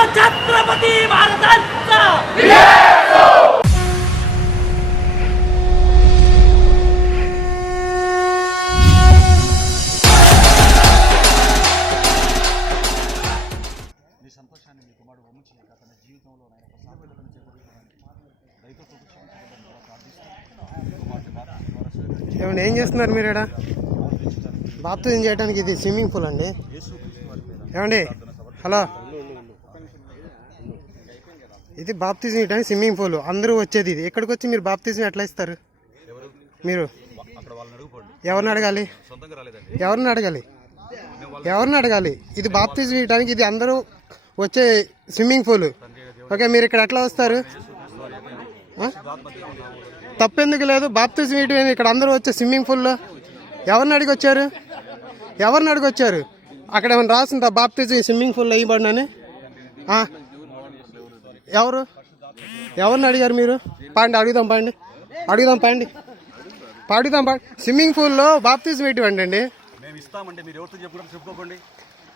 छत्रपती महाराजांचा మీ సంతోషాన్ని మీ కుమారుడు వంశీ తన జీవితంలో ఆయన ఒక సాఫల్యతను చేకూరుకోవాలని రైతు ప్రభుత్వం ప్రార్థిస్తున్నాను కుమారుడు బాప్తిజం ద్వారా స్వీకరించి ఏమండి ఏం చేస్తున్నారు మీరు ఇక్కడ ఆదరించడానికి బాప్తిజం చేయడానికి ఇది స్విమ్మింగ్ పూల్ అండి యేసు క్రీస్తు వారి మీద ఏమండి హలో ఇది బాప్తిజం ఇవ్వడానికి స్విమ్మింగ్ పూల్. అందరూ వచ్చేది ఇది. ఎక్కడికి వచ్చి మీరు బాప్తిజం ఎట్లా ఇస్తారు? మీరు ఎవరిని అడగాలి? ఎవరిని అడగాలి? ఎవరిని అడగాలి? ఇది బాప్తిజం ఇవ్వడానికి ఇది అందరూ వచ్చే స్విమ్మింగ్ పూల్. ఓకే మీరు ఇక్కడ ఎట్లా వస్తారు? తప్పెందుకు లేదు. బాప్తిజం ఇవ్వడం ఇక్కడ అందరూ వచ్చే స్విమ్మింగ్ పూల్లో ఎవరిని అడిగి వచ్చారు ఎవరిని అడిగి వచ్చారు అక్కడ ఏమైనా రాసిందా? బాప్తిజం స్విమ్మింగ్ పూల్లో వేయబడినని? ఎవరు? ఎవరిని అడిగారు మీరు? పాండి అడుగుదాం పాండి. అడుగుదాం పాండి. అడుగుదాం పాండి. స్విమ్మింగ్ పూల్లో బాప్తిజం ఇవ్వండి అండి? మేము ఇస్తామంటే మీరు ఎవరితో చెప్పుకుంటారు చెప్పుకోకండి.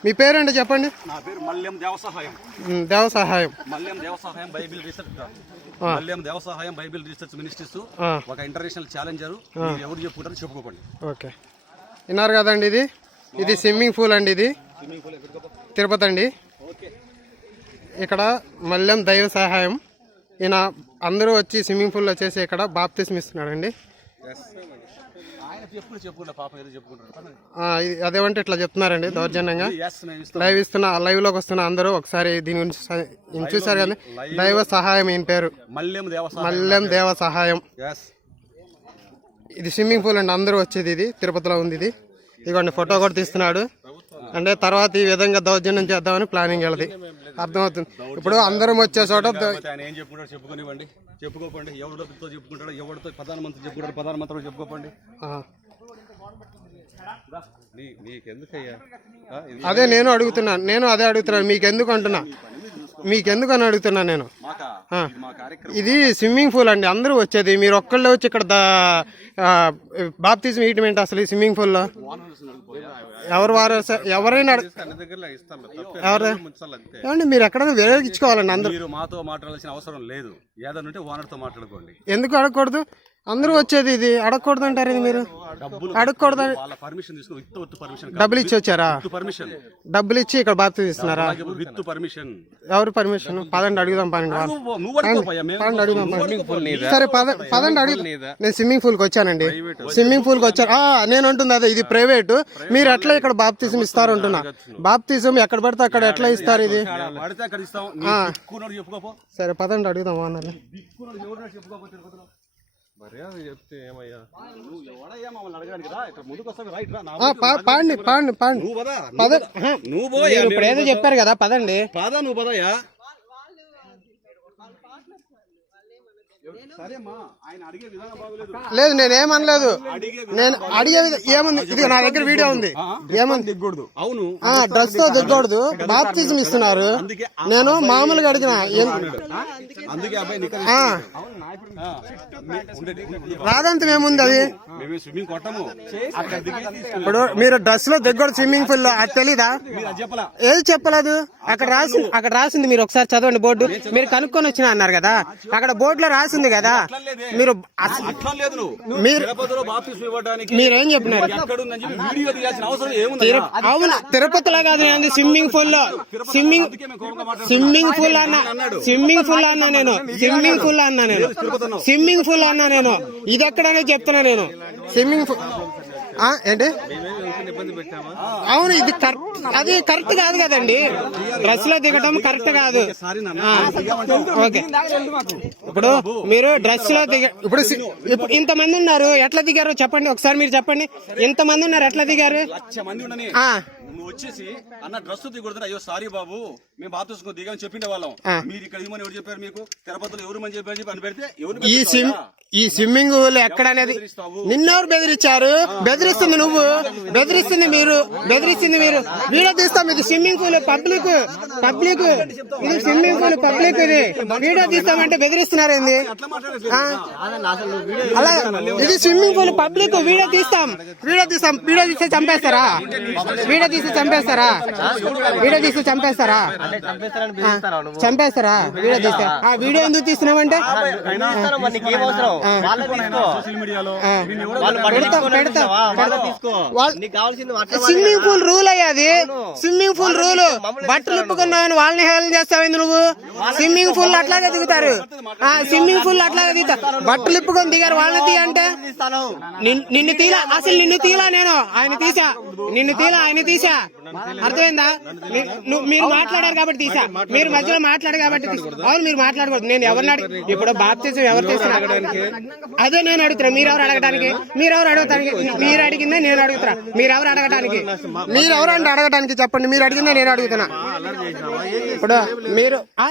మీ పేరేంటో చెప్పండి. నా పేరు Malyam Devasahayam. Malyam Devasahayam Bible research. Malyam Devasahayam Bible research ministries ఆ, ఒక ఇంటర్నేషనల్ ఛాలెంజర్. ఎవరు చెప్పుకుంటారో చెప్పుకోకండి. ఓకే. విన్నారు కదండి ఇది? ఇది స్విమ్మింగ్ పూల్ అండి ఇది? తిరుపతి అండి. ఓకే. ఇక్కడ మల్లెం దైవ సహాయం. ఈయన అందరూ వచ్చి స్విమ్మింగ్ పూల్ వచ్చేసి ఇక్కడ బాప్తిస్మ్ ఇస్తున్నాడండి. అదేమంటే ఇట్లా చెప్తున్నారండి దౌర్జన్యంగా. లైవ్ ఇస్తున్న లైవ్లోకి వస్తున్న అందరూ ఒకసారి దీని గురించి చూసారు కదా దైవ సహాయం ఈయన పేరు. మల్లెం దేవ సహాయం. ఇది స్విమ్మింగ్ పూల్ అండి అందరూ వచ్చేది ఇది తిరుపతిలో ఉంది ఇది. ఇదిగోండి ఫోటో కూడా తీస్తున్నాడు. అంటే తర్వాత ఈ విధంగా దౌర్జన్యం చేద్దామని ప్లానింగ్ వెళ్ళదు. అర్థమవుతుంది. ఇప్పుడు అందరం వచ్చే చోట ద- కాకపోతే ఆయన ఏం చెప్పుకుంటాడో చెప్పుకోనివ్వండి. చెప్పుకోకండి. ఎవరితో చెప్పుకుంటాడో ఎవరితో ప్రధానమంత్రి చెప్పుకుంటాడో ప్రధానమంత్రి చెప్పుకోకండి. నీకెందుకయ్యా? అదే నేను అడుగుతున్నాను నేను అదే అడుగుతున్నాను మీకు ఎందుకు అంటున్నా మీకు ఎందుకు అని అడుగుతున్నాను నేను. ఇది స్విమ్మింగ్ పూల్ అండి. అందరూ వచ్చేది. మీరు ఒక్కళ్ళే వచ్చి ఇక్కడ బాప్తిజం ఇయటం ఏంటి అసలు ఈ స్విమ్మింగ్ పూల్లో? ఎవరు వారు ఎవరైనా ఎవరు? మీరు ఎక్కడైనా వేరేగించుకోవాలండి అందరూ. మీరు మాతో మాట్లాడాల్సిన అవసరం లేదు. ఏదైనా ఉంటే ఓనర్తో మాట్లాడుకోండి. ఎందుకు అడగకూడదు? అందరూ వచ్చేది ఇది. అడగకూడదు అంటారు ఇది మీరు. అడగకూడదు. వాళ్ళ పర్మిషన్ తీసుకుని విత్ విత్ పర్మిషన్ డబ్బులు ఇచ్చి వచ్చారా పర్మిషన్. డబ్బులు ఇచ్చి ఇక్కడ బాప్తిజం ఇస్తున్నారా విత్ పర్మిషన్. ఎవరు పర్మిషన్? పదండి అడుగుదాం పదండి. అడుగుదాం. సరే పద పదండి అడుగు నేను స్విమ్మింగ్ పూల్కి వచ్చానండి స్విమ్మింగ్ పూల్కి వచ్చాను ఆ, నేను అంటుంది అదే ఇది ప్రైవేట్. మీరు ఎట్లా ఇక్కడ బాప్తిజం ఇస్తారు అంటున్నా. బాప్తిజం ఎక్కడ పడితే అక్కడ ఎట్లా ఇస్తారు ఇది? పడితే అక్కడ ఇస్తాం. నీ దిక్కునోడు చెప్పుకోపో సరే పదండి అడుగుదాం వాళ్ళని మర్యాద చెప్తే ఏమయ్యా? నువ్వు ఎవడయ్యా మమ్మల్ని అడగడానికి? రా ఇక్కడ ముందుకు వస్తావు రైట్ రా నా ఆ, పా- పాండి పాండి పాండి. నువ్వు పదా పద నువ్వు ఇప్పుడు ఏదో చెప్పారు కదా పదండి. పదా నువ్వు పదయ్యా సరేమ్మా ఆయన అడిగే విధానం బాగోలేదు లేదు నేను ఏమనలేదు. నేను అడిగే ఏముంది? ఇది నా దగ్గర వీడియో ఉంది. ఏముంది? దిగ్గకూడదు అవును. ఆ డ్రెస్తో దిగకూడదు. బాప్తిజం ఇస్తున్నారు. అందుకే నేను మామూలుగా అడిగిన రాదంతం ఏముంది అది? ఇప్పుడు మీరు డ్రెస్లో దిగకూడదు స్విమ్మింగ్ పూల్లో అది తెలీదా? మీరు అది చెప్పలా. ఏది చెప్పలేదు? అక్కడ రాసింది అక్కడ రాసింది మీరు ఒకసారి చదవండి బోర్డు. మీరు కనుక్కొని వచ్చిన అన్నారు కదా. అక్కడ బోర్డు లో రాసింది కదా. మీరు మీరు చెప్పినారు? అవును తిరుపతిలో కాదు స్విమ్మింగ్ పూల్లో స్విమ్మింగ్. స్విమ్మింగ్ పూల్ అన్న స్విమ్మింగ్ పూల్ అన్నా నేను. స్విమ్మింగ్ పూల్ అన్నా నేను. స్విమ్మింగ్ పూల్ అన్నా నేను. ఇది ఎక్కడనే చెప్తున్నా నేను. స్విమ్మింగ్ పూల్ ఆ, ఏంటి? అవును ఇది కరెక్ట్ అది కరెక్ట్ కాదు కదండి. డ్రెస్లో దిగటం కరెక్ట్ కాదు ఓకే ఇప్పుడు మీరు డ్రెస్లో దిగ ఇప్పుడు ఇంతమంది ఉన్నారు ఎట్లా దిగారు చెప్పండి ఒకసారి మీరు చెప్పండి. ఇంతమంది ఉన్నారు ఎట్లా దిగారు? నువ్వు వచ్చేసి అన్న డ్రెస్ దిగకూడదు అయ్యో సారీ బాబు మేము బాత్రూమ్ దిగామని చెప్పిండే వాళ్ళం. మీరు ఇక్కడ ఇవ్వమని ఎవరు చెప్పారు మీకు? తిరుపతిలో ఎవరు మని చెప్పారు చెప్పి అని పెడితే ఎవరు ఈ స్విమ్ ఈ స్విమ్మింగ్ పూల్ ఎక్కడ అనేది? నిన్నెవరు బెదిరించారు? బెదిరిస్తుంది నువ్వు. బెదిరిస్తుంది మీరు. బెదిరిస్తుంది మీరు. వీడియో తీస్తాం ఇది స్విమ్మింగ్ పూల్ పబ్లిక్. పబ్లిక్. ఇది స్విమ్మింగ్ పూల్ పబ్లిక్ ఇది. వీడియో తీస్తామంటే బెదిరిస్తున్నారు ఏంది? అలా ఇది స్విమ్మింగ్ పూల్ పబ్లిక్. వీడియో తీస్తాం. వీడియో తీస్తాం. వీడియో తీస్తే చంపేస్తారా? వీడియో తీస్తే తీసి చంపేస్తారా? వీడియో తీసి చంపేస్తారా? అంటే చంపేస్తారని బెదిరిస్తారా నువ్వు? చంపేస్తారా? వీడియో తీస్తే ఆ వీడియో ఎందుకు అట్లా స్విమ్మింగ్ పూల్ రూల్ అయ్యా అది. Swimming pool rule. బట్టలు ఇప్పుకున్నావని వాళ్ళని హేళన చేస్తావేంది నువ్వు? స్విమ్మింగ్ పూల్ అట్లాగే దిగుతారు. ఆ స్విమ్మింగ్ పూల్ అట్లాగే దిగుతారు. బట్టలు ఇప్పుకొని దిగారు. వాళ్ళని తీ అంటే నిన్ను తీలా అసలు నిన్ను తీలా నేను. ఆయన తీసా. నిన్ను తీలా ఆయన తీసా. అర్థమైందా? ని- నువ్వు- మీరు మాట్లాడారు కాబట్టి తీసా. మీరు మధ్యలో మాట్లాడారు కాబట్టి తీసా. అవును మీరు మాట్లాడకూడదు. నేను ఎవరిని అడిగి ఇప్పుడు బాప్తిజం ఎవరు చేసిన అదే నేను అడుగుతున్నా. మీరెవరు అడగడానికి మీరెవరు అడగటానికి? మీరు అడిగిందే నేను అడుగుతున్నా. మీరెవరు అడగటానికి? మీరెవరు అంటే అడగటానికి చెప్పండి. మీరు అడిగిందే నేను అడుగుతున్నా. ఇప్పుడు మీరు ఆ?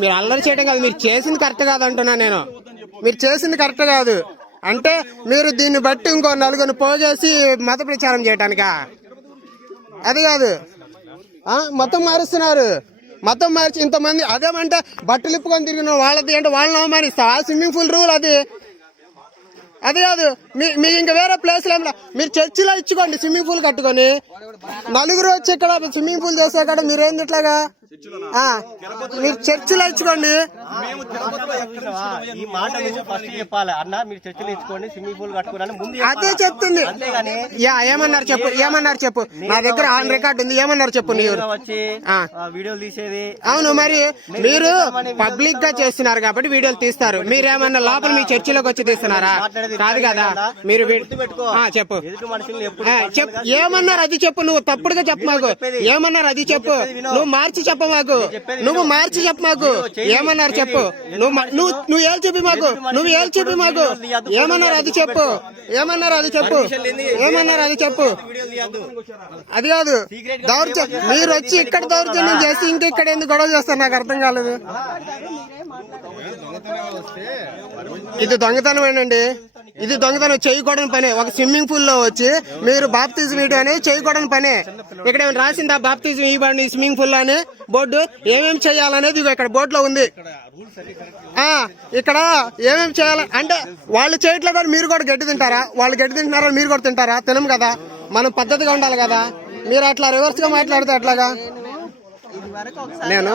మీరు అల్లరి చేయడం కాదు. మీరు చేసింది కరెక్ట్ కాదు అంటున్నా నేను. మీరు చేసింది కరెక్ట్ కాదు. అంటే మీరు దీన్ని బట్టి ఇంకో నలుగురిని పోగేసి మత ప్రచారం చేయటానికా? అది కాదు. ఆ, మొత్తం మారుస్తున్నారు. మొత్తం మార్చి ఇంతమంది అదేమంటే బట్టలు ఇప్పుకొని తిరిగిన వాళ్ళది అంటే వాళ్ళని అవమానిస్తావా స్విమ్మింగ్ పూల్ రూల్ అది. అది కాదు. మీ మీకు ఇంకా వేరే ప్లేస్లో ఏమన్నా మీరు చర్చిలో ఇచ్చుకోండి స్విమ్మింగ్ పూల్ కట్టుకొని. నలుగురు వచ్చి ఇక్కడ స్విమ్మింగ్ పూల్ చేసే కాడ మీరు ఇట్లాగా? మీరు చర్చిలో ఇచ్చుకోండి. ఈ మాట ఫస్ట్ చెప్పాలి. అన్న మీరు చర్చలు ఇచ్చుకోండి స్విమ్మింగ్ పూల్ కట్టుకోండి ముందు అదే. చెప్తుంది. యా ఏమన్నారు చెప్పు ఏమన్నారు చెప్పు. నా దగ్గర ఆన్ రికార్డ్ ఉంది ఏమన్నారు చెప్పు నీవు? నేరుగా వచ్చి ఆ. ఆ, వీడియోలు తీసేది. అవును మరి మీరు పబ్లిక్గా చేస్తున్నారు కాబట్టి వీడియోలు తీస్తారు. మీరేమన్నా లోపల మీ చర్చిలోకి వచ్చి తీస్తున్నారా? కాదు కదా మీరు చెప్పు. ఎదుటి మనుషుల్ని ఎప్పుడు ఆ, చెప్ ఏమన్నారు అది చెప్పు నువ్వు తప్పుడుగా చెప్పు మాకు. ఏమన్నారు అది చెప్పు. నువ్వు మార్చి చెప్పు మాకు. నువ్వు మార్చి చెప్పు మాకు. ఏమన్నారు చెప్పు. నువ్వు నువ్వు నువ్వు ఏళ్ళు చూపి మాకు. నువ్వు ఏళ్ళు చూపి మాకు. ఏమన్నారు అది చెప్పు. ఏమన్నారు అది చెప్పు. ఏమన్నారు అది చెప్పు. అది కాదు. దౌర్జన్యం మీరు వచ్చి ఇక్కడ దౌర్జన్యం చేసి ఇంకా ఇక్కడ ఎందుకు గొడవ చేస్తారు? నాకు అర్థం కాలేదు. ఇది దొంగతనమేనండి ఇది దొంగతనం చేయకూడని పనే. ఒక స్విమ్మింగ్ పూల్లో వచ్చి మీరు బాప్తిజం ఇవ్వడం అనేది చేయకూడని పనే. ఇక్కడ ఏమైనా రాసిందా? బాప్తిజం ఇవ్వండి స్విమ్మింగ్ పూల్ అని బోర్డు ఏమేమి చేయాలనేది ఇది ఇక్కడ బోర్డులో ఉంది. ఇక్కడ ఏమేమి చేయాలి అంటే వాళ్ళు చేయట్లో కూడా మీరు కూడా గడ్డి తింటారా? వాళ్ళు గడ్డి తింటున్నారా? మీరు కూడా తింటారా? తినం కదా. మనం పద్ధతిగా ఉండాలి కదా. మీరు అట్లా రివర్స్గా మాట్లాడితే అట్లాగా నేను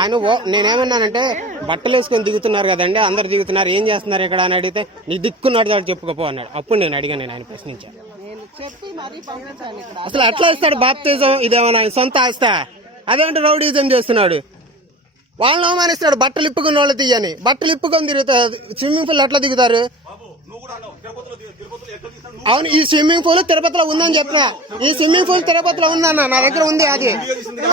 ఆయన నేనేమన్నానంటే బట్టలు వేసుకొని దిగుతున్నారు కదండి అందరు దిగుతున్నారు ఏం చేస్తున్నారు ఇక్కడ అని అడిగితే నీ దిక్కున్నాడు చెప్పుకోపో అన్నాడు. అప్పుడు నేను అడిగాను నేను ఆయన ప్రశ్నించాను. చెప్పి మరీ పంపించాను ఇక్కడ. అసలు ఎట్లా ఇస్తాడు బాప్తిజం ఇదేమన్నా ఆయన సొంత ఆస్తా? అదేంటి రౌడీజం చేస్తున్నాడు? వాళ్ళని అవమానిస్తాడు బట్టలు ఇప్పుకున్న వాళ్ళు తీయని. బట్టలు ఇప్పుకొని తిరుగుతారు స్విమ్మింగ్ పూల్ ఎట్లా దిగుతారు. అవును ఈ స్విమ్మింగ్ పూల్ తిరుపతిలో ఉందని చెప్పిన. ఈ స్విమ్మింగ్ పూల్ తిరుపతిలో ఉందన్న నా దగ్గర ఉంది అది.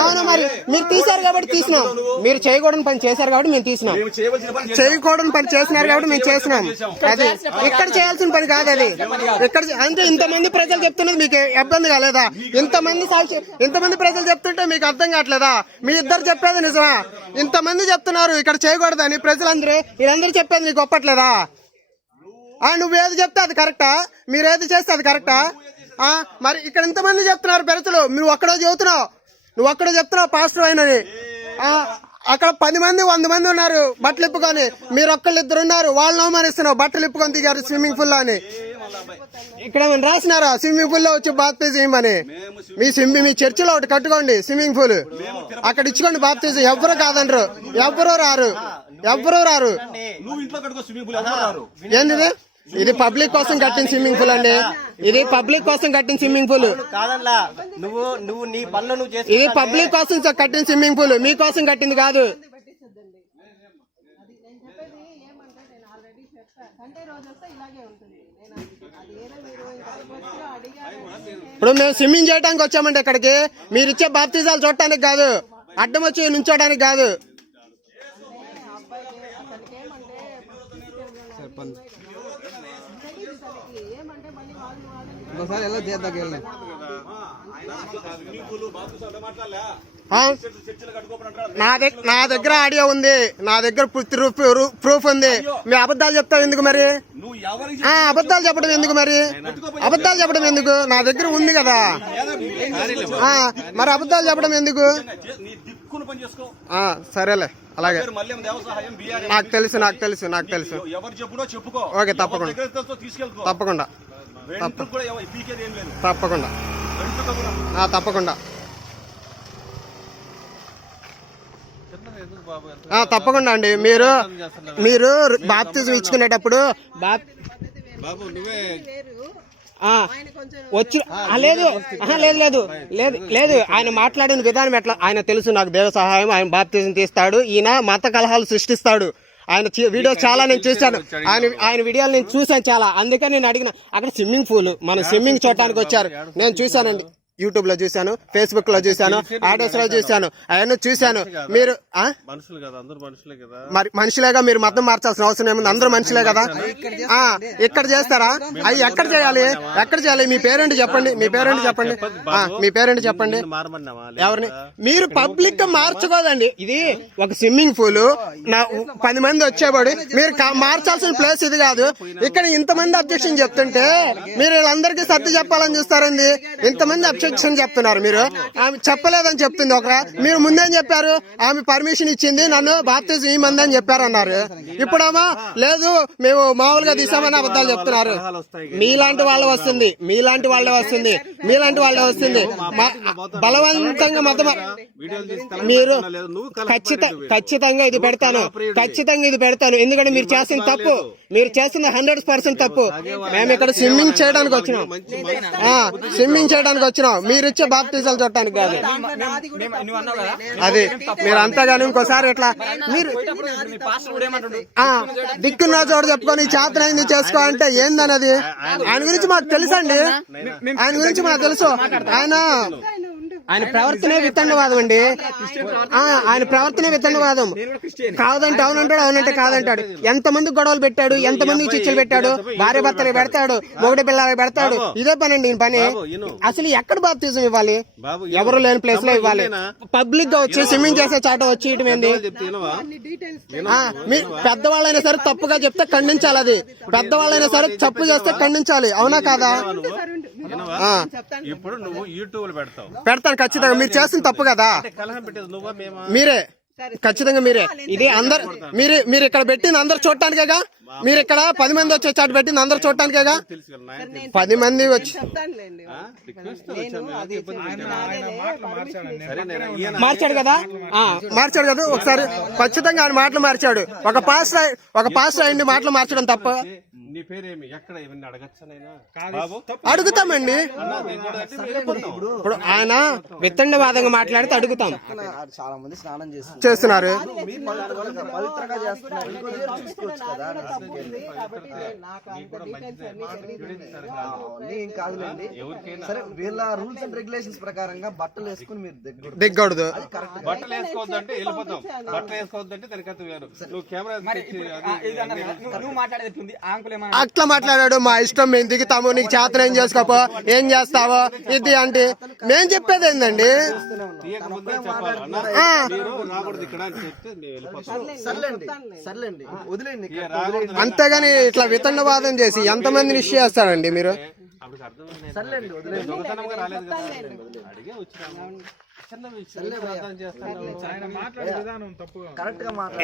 అవును మరి మీరు తీశారు కాబట్టి తీసినాం. మీరు చేయకూడని పని చేశారు కాబట్టి మేము తీసినాం. చేయకూడని పని చేసినారు కాబట్టి మేము చేసినాం. అది ఇక్కడ చేయాల్సిన పని కాదు అది. ఇక్కడ అంటే ఇంతమంది ప్రజలు చెప్తున్నది మీకు ఇబ్బంది కాలేదా? ఇంతమంది సాక్షి ఇంతమంది ప్రజలు చెప్తుంటే మీకు అర్థం కావట్లేదా? మీ ఇద్దరు చెప్పేది నిజమా? ఇంతమంది చెప్తున్నారు ఇక్కడ చేయకూడదని ప్రజలందరూ వీళ్ళందరూ చెప్పేది నీకు ఒప్పట్లేదా? నువ్వేది చెప్తే అది కరెక్టా? మీరు ఏది చేస్తే అది కరెక్టా? ఆ మరి ఇక్కడ ఇంతమంది చెప్తున్నారు పెరచలు నువ్వు ఒక్కడో చెబుతున్నావు. నువ్వు ఒక్కడో చెప్తున్నావు పాస్టర్ అయినని. ఆ, అక్కడ పది మంది వంద మంది ఉన్నారు బట్టలు ఇప్పుకొని. మీరు ఒక్కళ్ళు ఇద్దరు ఉన్నారు వాళ్ళని అవమానిస్తున్నావు. బట్టలు ఇప్పుకొని దిగారు స్విమ్మింగ్ పూల్ అని. ఇక్కడ ఏమైనా రాసినారా? స్విమ్మింగ్ పూల్లో వచ్చి బాప్తీజ్ చేయమని మీ స్విమ్మింగ్ మీ చర్చిలో ఒకటి కట్టుకోండి స్విమ్మింగ్ పూల్. అక్కడ ఇచ్చుకోండి బాప్తీజ్. ఎవ్వరు కాదనరు ఎవ్వరూ రారు. ఎవ్వరూ రారు. నువ్వు ఇది పబ్లిక్ కోసం కట్టిన స్విమ్మింగ్ పూల్ అండి. ఇది పబ్లిక్ కోసం కట్టిన స్విమ్మింగ్ పూల్. నువ్వు నువ్వు నీ పనులు నువ్వు ఇది పబ్లిక్ కోసం కట్టిన స్విమ్మింగ్ పూల్. మీకోసం కట్టింది కాదు. పెట్టించద్దండి అది నేను చెప్పేది ఏమంటే నేను ఆల్రెడీ చెప్పా సండే రోజు వస్తే ఇలాగే ఉంటుంది నేను అది- అది ఏదో మీరు ఇంకా వచ్చి అడిగారు ఇప్పుడు మేము స్విమ్మింగ్ చేయడానికి వచ్చామండి ఇక్కడికి. మీరు ఇచ్చే బాప్తిజాలు చూడటానికి కాదు. అడ్డం వచ్చి నుంచోడానికి కాదు. వాళ్ళు వాళ్ళని ఆ? నా దగ్గర నా దగ్గర ఆడియో ఉంది. నా దగ్గర ప్రూఫ్ ప్రూఫ్ ఉంది. మీ అబద్ధాలు చెప్తావు ఎందుకు మరి? నువ్వు ఎవరికి ఆ అబద్ధాలు చెప్పడం ఎందుకు మరి? అబద్ధాలు చెప్పడం ఎందుకు? నా దగ్గర ఉంది కదా. మరి అబద్ధాలు చెప్పడం ఎందుకు? నీ దిక్కును పని చేసుకో. ఆ, సరేలే. అలాగే. నాకు తెలుసు నాకు తెలుసు నాకు తెలుసు. ఎవరు చెప్పునో చెప్పుకో. ఓకే, తప్పకుండా. తప్పకుండా. తప్పకుండా. తప్పకుండా. తప్పకుండా అండి. మీరు మీరు బాప్తిజం ఇచ్చుకునేటప్పుడు బాప్ వచ్చి ఆ, లేదు. లేదు లేదు. లేదు లేదు. ఆయన మాట్లాడిన విధానం ఎట్లా? ఆయన తెలుసు నాకు దేవ సహాయం. ఆయన బాప్తిజం తీస్తాడు. ఈయన మత కలహాలు సృష్టిస్తాడు. ఆయన చీ- వీడియో చాలా నేను చూశాను. ఆయన ఆయన వీడియోలు నేను చూశాను చాలా. అందుకని నేను అడిగిన అక్కడ స్విమ్మింగ్ పూల్ మన స్విమ్మింగ్ చూడటానికి వచ్చారు. నేను చూశానండి. యూట్యూబ్లో చూశాను ఫేస్బుక్లో చూశాను ఆడియోస్లో చూశాను అవన్నీ చూశాను. మీరు ఆ? మనుషులు కదా అందరు మనుషులే కదా. మరి మనుషులేగా మీరు మతం మార్చాల్సిన అవసరం ఏముంది? అందరూ మనుషులే కదా? ఆ ఇక్కడ చేస్తారా? అవి ఎక్కడ చేయాలి? ఎక్కడ చేయాలి? మీ పేరెంట్ చెప్పండి మీ పేరెంట్ చెప్పండి? ఆ, మీ పేరెంట్ చెప్పండి? ఎవరిని? మీరు పబ్లిక్గా మార్చుకోదండి. ఇది ఒక స్విమ్మింగ్ పూల్. నా పది మంది వచ్చేవాడు. మీరు మార్చాల్సిన ప్లేస్ ఇది కాదు. ఇక్కడ ఇంతమంది అబ్జెక్షన్ చెప్తుంటే మీరు వీళ్ళందరికీ సర్ది చెప్పాలని చూస్తారండి. ఇంతమంది అబ్జెక్షన్ చెప్తున్నారు మీరు. ఆమె చెప్పలేదని చెప్తుంది ఒకరా మీరు ముందేం చెప్పారు? ఆమె పర్మిషన్ ఇచ్చింది నన్ను బాప్తిజం ఈ మంది అని చెప్పారు అన్నారు ఇప్పుడేమో లేదు మేము మామూలుగా తీసామని అబద్ధాలు చెప్తున్నారు. మీలాంటి వాళ్ళే వస్తుంది మీలాంటి వాళ్ళే వస్తుంది మీలాంటి వాళ్ళే వస్తుంది. బలవంతంగా మతం మీరు ఖచ్చిత ఖచ్చితంగా ఇది పెడతాను. ఖచ్చితంగా ఇది పెడతాను. ఎందుకంటే మీరు చేసిన తప్పు. మీరు చేస్తున్న హండ్రెడ్ పర్సెంట్ తప్పు. మేము ఇక్కడ స్విమ్మింగ్ చేయడానికి వచ్చినాం. స్విమ్మింగ్ చేయడానికి వచ్చినాం. మీరు ఇచ్చే బాప్తీసాలు చూడటానికి కాదు. అది మీరు అంతగాని ఇంకోసారి ఇట్లా మీరు ఆ, దిక్కున్న చోట చెప్పుకొని చేతనైంది చేసుకో అంటే ఏందన్నది? ఆయన గురించి మాకు తెలుసండి. ఆయన గురించి మాకు తెలుసు. ఆయన ఆయన ప్రవర్తనే వితండవాదం అండి. ఆ, ఆయన ప్రవర్తనే వితండవాదం. కాదంటే అవునంటాడు అవునంటే కాదంటాడు. ఎంతమంది గొడవలు పెట్టాడు ఎంతమందికి చిచ్చులు పెట్టాడు భార్య భర్తలకు పెడతాడు మొగుడి పిల్లలకు పెడతాడు. ఇదే పని అండి పని. అసలు ఎక్కడ బాప్తిజం ఇవ్వాలి? ఎవరు లేని ప్లేస్లో ఇవ్వాలి? పబ్లిక్గా వచ్చి స్విమ్మింగ్ చేసే చాట వచ్చి ఏంది? పెద్దవాళ్ళైనా సరే తప్పుగా చెప్తే ఖండించాలి అది. పెద్దవాళ్ళైనా సరే తప్పు చేస్తే ఖండించాలి. అవునా కాదా? ఇప్పుడు నువ్వు యూట్యూబ్లో పెడతావు. పెడతాను ఖచ్చితంగా. మీరు చేసిన తప్పు కదా. కలహం పెట్టేది నువ్వా మేమా? మీరే. ఖచ్చితంగా మీరే. ఇది అందరు మీరు మీరు ఇక్కడ పెట్టింది అందరు చూడటానికేగా? మీరు ఇక్కడ పది మంది వచ్చే చాటు పెట్టింది అందరు చూడటానికేగా? పది మంది వచ్చి మార్చాడు కదా? ఆ, మార్చాడు కదా? ఒకసారి ఖచ్చితంగా ఆయన మాటలు మార్చాడు. ఒక పాస్ ఒక పాస్ అయ్యింది మాటలు మార్చడం తప్ప నీ పేరేమి? ఎక్కడ ఇవన్నీ అడుగుతామండి. ఇప్పుడు ఆయన విత్తండవాదంగా మాట్లాడితే అడుగుతాం. చాలా మంది స్నానం చేస్తున్నారు. చేస్తున్నారు. సరే వీళ్ళ రూల్స్ అండ్ రెగ్యులేషన్స్ ప్రకారంగా బట్టలు వేసుకుని మీరు దగ్గర దిగ్గకూడదు బట్టలు వేసుకోవద్దు అంటే వెళ్ళిపోతాం. బట్టలు వేసుకోవద్దు అంటే వేరు. నువ్వు కెమెరా నువ్వు మాట్లాడేది ఎట్లుంది? ఆ అంకుల్ ఏమన్నా అట్లా మాట్లాడాడు మా ఇష్టం మేము దిగుతాము నీకు చేతన ఏం చేసుకోపో? ఏం చేస్తావో? ఇది అంటే మేం చెప్పేది ఏందండి? ముందే అంతేగాని ఇట్లా వితండవాదం చేసి ఎంతమందిని ఇష్యూ చేస్తారండి మీరు? అర్థమైంది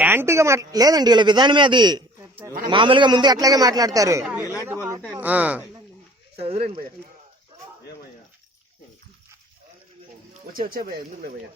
యాంటీగా లేదండి వీళ్ళ విధానమే అది. మామూలుగా ముందు అట్లాగే మాట్లాడతారు. వచ్చే వచ్చే భయ్య ఎందుకు భయ్య?